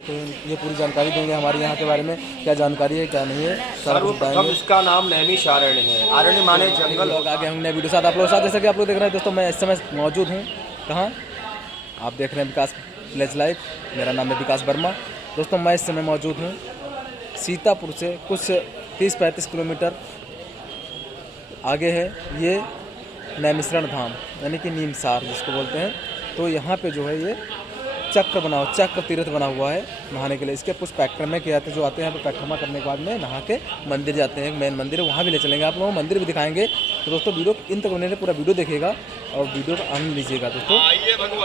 तो ये पूरी जानकारी देंगे हमारे यहाँ के बारे में, क्या जानकारी है क्या नहीं है, सारा कुछ बताएंगे। इसका नाम नैमिषारण्य है। आरण्य माने जंगल। लोग आगे हमने वीडियो साथ आप लोग साथ, जैसा कि आप लोग देख रहे हैं दोस्तों, मैं इस समय मौजूद हूँ कहाँ, आप देख रहे हैं विकास विलेज लाइफ। मेरा नाम है विकास वर्मा। दोस्तों मैं इस समय मौजूद हूँ सीतापुर से कुछ 30-35 किलोमीटर आगे है ये नैमिषारण्य धाम, यानी कि नीमसार जिसको बोलते हैं। तो यहाँ पे जो है ये चक्र बना हुआ, चक्र तीर्थ बना हुआ है नहाने के लिए। इसके कुछ परिक्रमा किए जाते हैं, जो आते हैं यहाँ पे परिक्रमा करने के बाद में नहा के मंदिर जाते हैं। मेन मंदिर है, वहाँ भी ले चलेंगे आप लोगों को, मंदिर भी दिखाएंगे। तो दोस्तों वीडियो इन तक बने, पूरा वीडियो देखिएगा और वीडियो का आनंद लीजिएगा दोस्तों।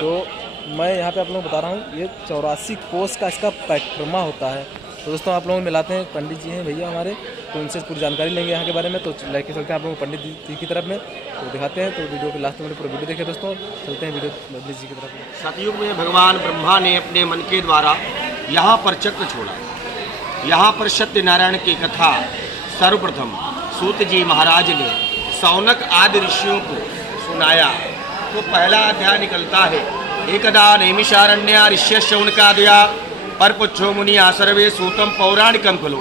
तो मैं यहाँ पे आप लोगों को बता रहा हूँ, ये 84 कोस का इसका परिक्रमा होता है। तो दोस्तों आप लोगों को मिलाते हैं, पंडित जी हैं भैया हमारे, तो उनसे पूरी जानकारी लेंगे यहाँ के बारे में। तो लेके चलते हैं आप लोगों को पंडित जी की तरफ में, तो दिखाते हैं। तो वीडियो के लास्ट में पूरा वीडियो देखें दोस्तों, चलते हैं वीडियो पंडित जी की तरफ में। सतयुग में भगवान ब्रह्मा ने अपने मन के द्वारा यहाँ पर चक्र छोड़ा। यहाँ पर सत्यनारायण की कथा सर्वप्रथम सूत जी महाराज ने सौनक आदि ऋषियों को सुनाया। तो पहला अध्याय निकलता है, एकदा नैमिषारण्य ऋष्य शौनकादया पर पुच्छो मुनि आसर्वे सूतम पौराणिकम खलो।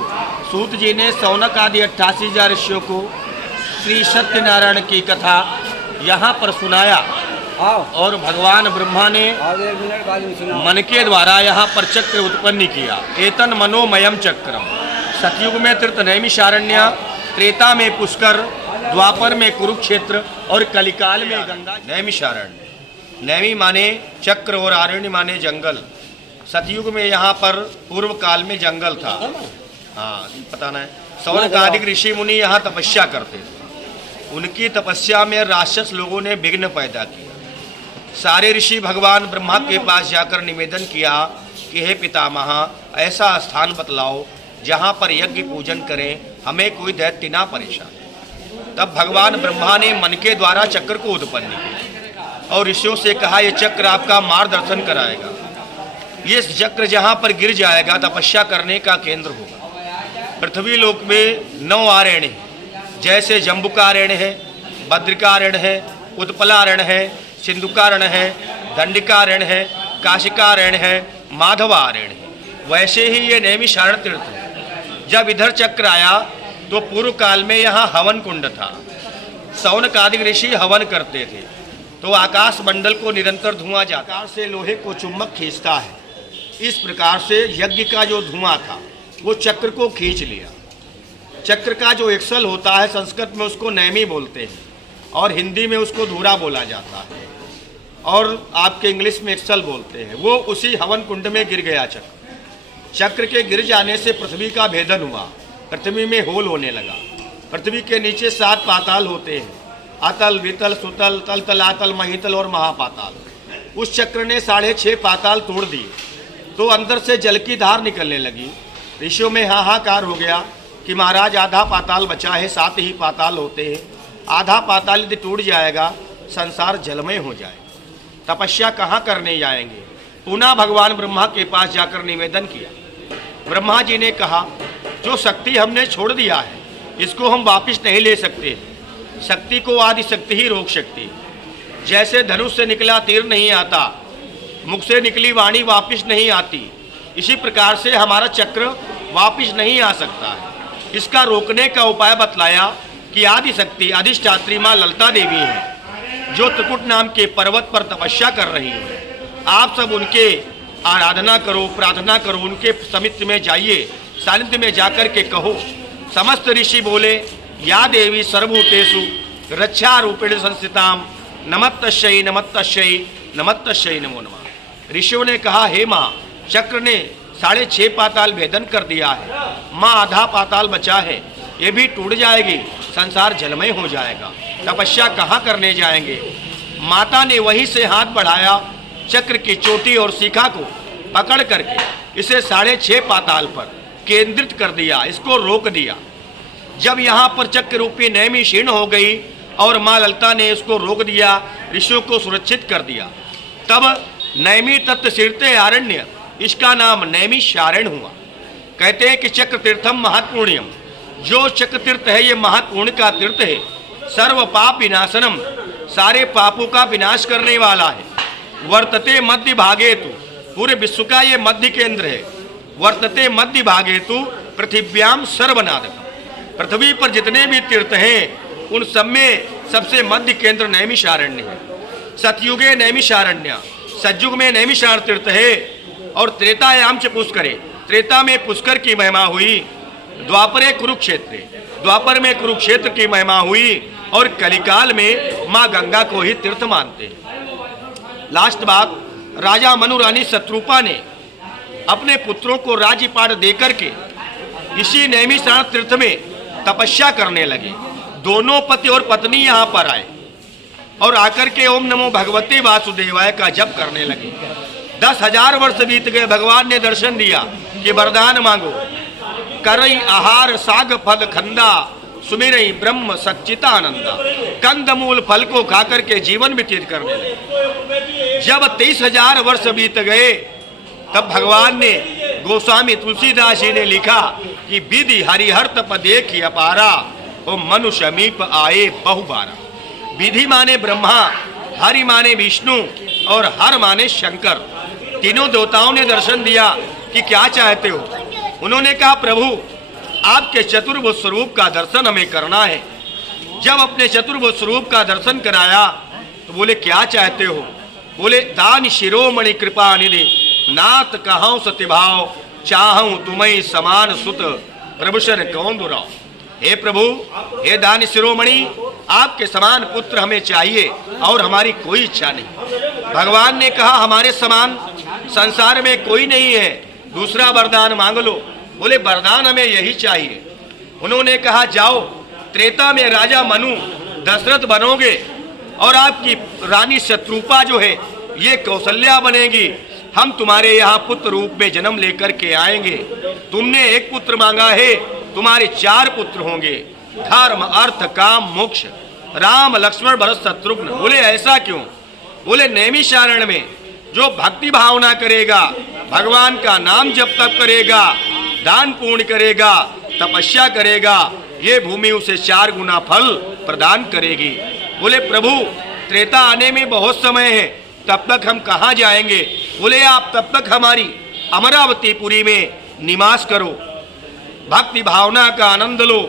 सूत जी ने सौनक आदि 88,000 ऋषियों को श्री सत्यनारायण की कथा यहाँ पर सुनाया और भगवान ब्रह्मा ने मन के द्वारा यहाँ पर चक्र उत्पन्न किया। एतन मनोमयम चक्रम। सतयुग में तीर्थ नैमिषारण्य, त्रेता में पुष्कर, द्वापर में कुरुक्षेत्र और कलिकाल में गंगा। नैमिषारण्य, नैमी माने चक्र और आरण्य माने जंगल। सतयुग में यहाँ पर पूर्व काल में जंगल था। हाँ पता नहीं, सौनक आदि ऋषि मुनि यहाँ तपस्या करते थे। उनकी तपस्या में राक्षस लोगों ने विघ्न पैदा किया। सारे ऋषि भगवान ब्रह्मा के पास जाकर निवेदन किया कि हे पितामह, ऐसा स्थान बतलाओ जहाँ पर यज्ञ पूजन करें, हमें कोई दैत्य ना परेशान। तब भगवान ब्रह्मा ने मन के द्वारा चक्र को उत्पन्न किया और ऋषियों से कहा, यह चक्र आपका मार्गदर्शन कराएगा। ये चक्र जहाँ पर गिर जाएगा तपस्या करने का केंद्र होगा। पृथ्वी लोक में 9 आरण्य हैं, जैसे जम्बुकारण्य है, भद्रिकारण्य है, उत्पलारण्य है, सिंधुकारण्य है, दंडिकारण्य है, काशिकारण्य है, माधवारण्य है। वैसे ही ये नैमिषारण्य तीर्थ है। जब इधर चक्र आया तो पूर्व काल में यहाँ हवन कुंड था। सौनक आदि ऋषि हवन करते थे। तो आकाश मंडल को निरंतर धुआं जाता से लोहे को चुंबक खींचता है। इस प्रकार से यज्ञ का जो धुआं था वो चक्र को खींच लिया। चक्र का जो एक्सल होता है, संस्कृत में उसको नैमी बोलते हैं और हिंदी में उसको धूरा बोला जाता है और आपके इंग्लिश में एक्सल बोलते हैं। वो उसी हवन कुंड में गिर गया चक्र। चक्र के गिर जाने से पृथ्वी का भेदन हुआ, पृथ्वी में होल होने लगा। पृथ्वी के नीचे 7 पाताल होते हैं, अतल, वितल, सुतल, तल, तलातल, महितल और महापाताल। उस चक्र ने 6.5 पाताल तोड़ दिए तो अंदर से जल की धार निकलने लगी। ऋषियों में हाहाकार हो गया कि महाराज आधा पाताल बचा है, 7 ही पाताल होते हैं, आधा पाताल यदि टूट जाएगा संसार जलमय हो जाए, तपस्या कहाँ करने जाएंगे। पुनः भगवान ब्रह्मा के पास जाकर निवेदन किया। ब्रह्मा जी ने कहा, जो शक्ति हमने छोड़ दिया है इसको हम वापिस नहीं ले सकते। शक्ति को आदि शक्ति ही रोक सकती। जैसे धनुष से निकला तीर नहीं आता, मुख से निकली वाणी वापिस नहीं आती, इसी प्रकार से हमारा चक्र वापिस नहीं आ सकता है। इसका रोकने का उपाय बतलाया कि आदि शक्ति अधिष्ठात्री माँ ललिता देवी है, जो त्रिकुट नाम के पर्वत पर तपस्या कर रही है। आप सब उनके आराधना करो, प्रार्थना करो, उनके समिति में जाइए, सानिध्य में जाकर के कहो। समस्त ऋषि बोले, या देवी सर्वभूतेषु रक्षा रूपेण संस्थिताम नमस्तस्यै नमस्तस्यै नमस्तस्यै नमो नमः। ऋषियों ने कहा, हे माँ, चक्र ने 6.5 पाताल भेदन कर दिया है, माँ आधा पाताल बचा है, ये भी टूट जाएगी, संसार जलमय हो जाएगा, तपस्या कहाँ करने जाएंगे। माता ने वहीं से हाथ बढ़ाया, चक्र की चोटी और शिखा को पकड़ करके इसे 6.5 पाताल पर केंद्रित कर दिया, इसको रोक दिया। जब यहाँ पर चक्र रूपी नैमी क्षीण हो गई और माँ ललिता ने इसको रोक दिया, ऋषियों को सुरक्षित कर दिया, तब नैमी तत्व शीर्ते आरण्य, इसका नाम नैमिषारण्य हुआ। कहते हैं कि चक्र तीर्थम महत्पुण्यम, जो चक्र तीर्थ है ये महत्पुण्य का तीर्थ है। सर्व पाप विनाशनम, सारे पापों का विनाश करने वाला है। वर्तते मध्य भागे, तो पूरे विश्व का ये मध्य केंद्र है। वर्तते मध्य भागे तु पृथिव्याम सर्वनादकम। पृथ्वी पर जितने भी तीर्थ हैं उन सब में सबसे मध्य केंद्र नैमिषारण्य है। सतयुगे नैमिषारण्य, सतयुग में नैमिषारण्य तीर्थ है। और त्रेतायाम च पुष्करे, त्रेता में पुष्कर की महिमा हुई। द्वापरे कुरुक्षेत्र, द्वापर में कुरुक्षेत्र की महिमा हुई। और कलिकाल में माँ गंगा को ही तीर्थ मानते हैं। लास्ट बात, राजा मनु रानी शत्रुपा ने अपने पुत्रों को राज्यपाट देकर के इसी नैमिषारण्य तीर्थ में तपस्या करने लगे। दोनों पति और पत्नी यहाँ पर आए और आकर के ओम नमो भगवते वासुदेवाय का जप करने लगे। 10,000 वर्ष बीत गए। भगवान ने दर्शन दिया कि वरदान मांगो। करई आहार साग फल खंदा, सुमिरई ब्रह्म सच्चितानंदा। कंद मूल फल को खाकर के जीवन व्यतीत करने लगे। जब 23,000 वर्ष बीत गए तब भगवान ने, गोस्वामी तुलसीदास जी ने लिखा कि विधि हरिहर तप देखि अपारा, ओ मनु समीप आए बहुबारा। विधि माने ब्रह्मा, हरि माने विष्णु और हर माने शंकर। तीनों देवताओं ने दर्शन दिया कि क्या चाहते हो। उन्होंने कहा प्रभु आपके चतुर्भुज स्वरूप का दर्शन हमें करना है। जब अपने चतुर्भुज स्वरूप का दर्शन कराया तो बोले क्या चाहते हो। बोले दान शिरोमणि कृपा निधि, नाथ कहूँ सत्यभाव, चाहूँ तुम्हें समान सुत, प्रभुशन कौन दुराव। हे प्रभु, हे दान शिरोमणि, आपके समान पुत्र हमें चाहिए और हमारी कोई इच्छा नहीं। भगवान ने कहा हमारे समान संसार में कोई नहीं है, दूसरा वरदान मांग लो। बोले वरदान हमें यही चाहिए। उन्होंने कहा जाओ, त्रेता में राजा मनु दशरथ बनोगे और आपकी रानी शत्रुपा जो है ये कौशल्या बनेगी। हम तुम्हारे यहाँ पुत्र रूप में जन्म लेकर के आएंगे। तुमने एक पुत्र मांगा है, तुम्हारे 4 पुत्र होंगे, धर्म अर्थ काम मोक्ष, राम लक्ष्मण भरत शत्रुघ्न। बोले ऐसा क्यों। बोले नैमिषारण्य में जो भक्ति भावना करेगा, भगवान का नाम जप तप करेगा, दान पुण्य करेगा, तपस्या करेगा, ये भूमि उसे 4 गुना फल प्रदान करेगी। बोले प्रभु त्रेता आने में बहुत समय है, तब तक हम कहाँ जाएंगे। बोले आप तब तक हमारी अमरावतीपुरी में निवास करो, भक्ति भावना का आनंद लो।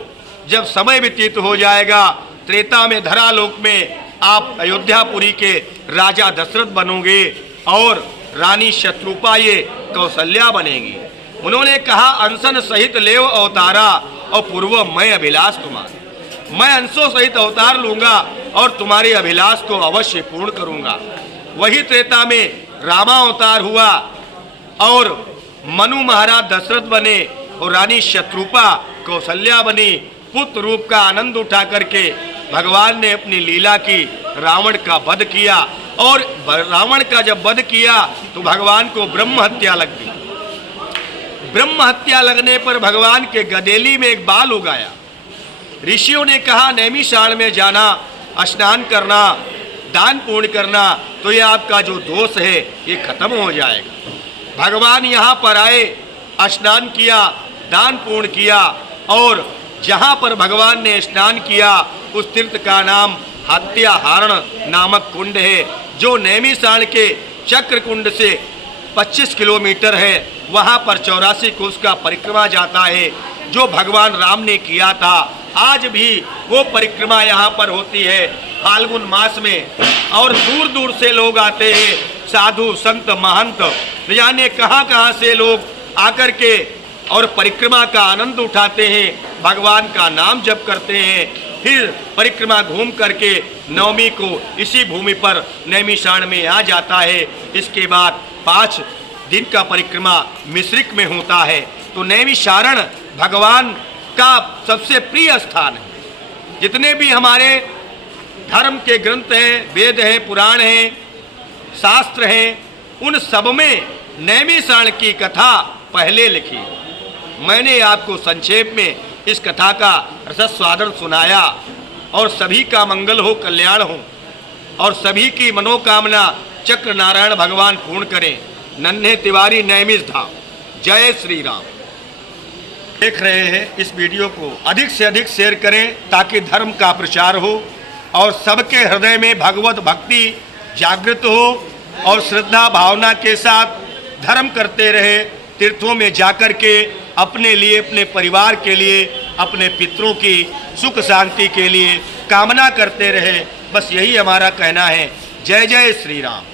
जब समय व्यतीत हो जाएगा त्रेता में धरालोक में आप अयोध्यापुरी के राजा दशरथ बनोगे और रानी शत्रुपा ये कौशल्या बनेगी। उन्होंने कहा अंशन सहित लेव अवतारा और पूर्व मैं अभिलाष तुम्हारा। मैं अंशों सहित अवतार लूंगा और तुम्हारे अभिलाष को अवश्य पूर्ण करूंगा। वही त्रेता में रामावतार हुआ और मनु महाराज दशरथ बने और रानी शत्रुपा कौशल्या बनी। पुत्र रूप का आनंद उठा करके भगवान ने अपनी लीला की, रावण का वध किया। और रावण का जब वध किया तो भगवान को ब्रह्म हत्या लग गई। ब्रह्म हत्या लगने पर भगवान के गदेली में एक बाल उगाया। ऋषियों ने कहा नैमिषारण्य में जाना, स्नान करना, दान पूर्ण करना, तो ये आपका जो दोष है ये खत्म हो जाएगा। भगवान यहाँ पर आए, स्नान किया, दान पूर्ण किया और जहाँ पर भगवान ने स्नान किया उस तीर्थ का नाम हत्याहारण नामक कुंड है, जो नैमिषारण्य के चक्र कुंड से 25 किलोमीटर है। वहाँ पर 84 कोस का परिक्रमा जाता है जो भगवान राम ने किया था। आज भी वो परिक्रमा यहाँ पर होती है फाल्गुन मास में और दूर दूर से लोग आते हैं, साधु संत महंत न जाने कहाँ से लोग आकर के और परिक्रमा का आनंद उठाते हैं, भगवान का नाम जप करते हैं। फिर परिक्रमा घूम करके नवमी को इसी भूमि पर नैमिषारण्य में आ जाता है। इसके बाद 5 दिन का परिक्रमा मिश्रिक में होता है। तो नैमिषारण्य भगवान का सबसे प्रिय स्थान है। जितने भी हमारे धर्म के ग्रंथ हैं, वेद हैं, पुराण हैं, शास्त्र हैं, उन सब में नैमिषारण्य की कथा पहले लिखी। मैंने आपको संक्षेप में इस कथा का रसस्वादन सुनाया और सभी का मंगल हो, कल्याण हो और सभी की मनोकामना चक्र नारायण भगवान पूर्ण करें। नन्हे तिवारी नैमिष धाम। जय श्री राम। देख रहे हैं इस वीडियो को अधिक से अधिक शेयर करें ताकि धर्म का प्रचार हो और सबके हृदय में भगवत भक्ति जागृत हो और श्रद्धा भावना के साथ धर्म करते रहे, तीर्थों में जाकर के अपने लिए, अपने परिवार के लिए, अपने पितरों की सुख शांति के लिए कामना करते रहे। बस यही हमारा कहना है। जय जय श्री राम।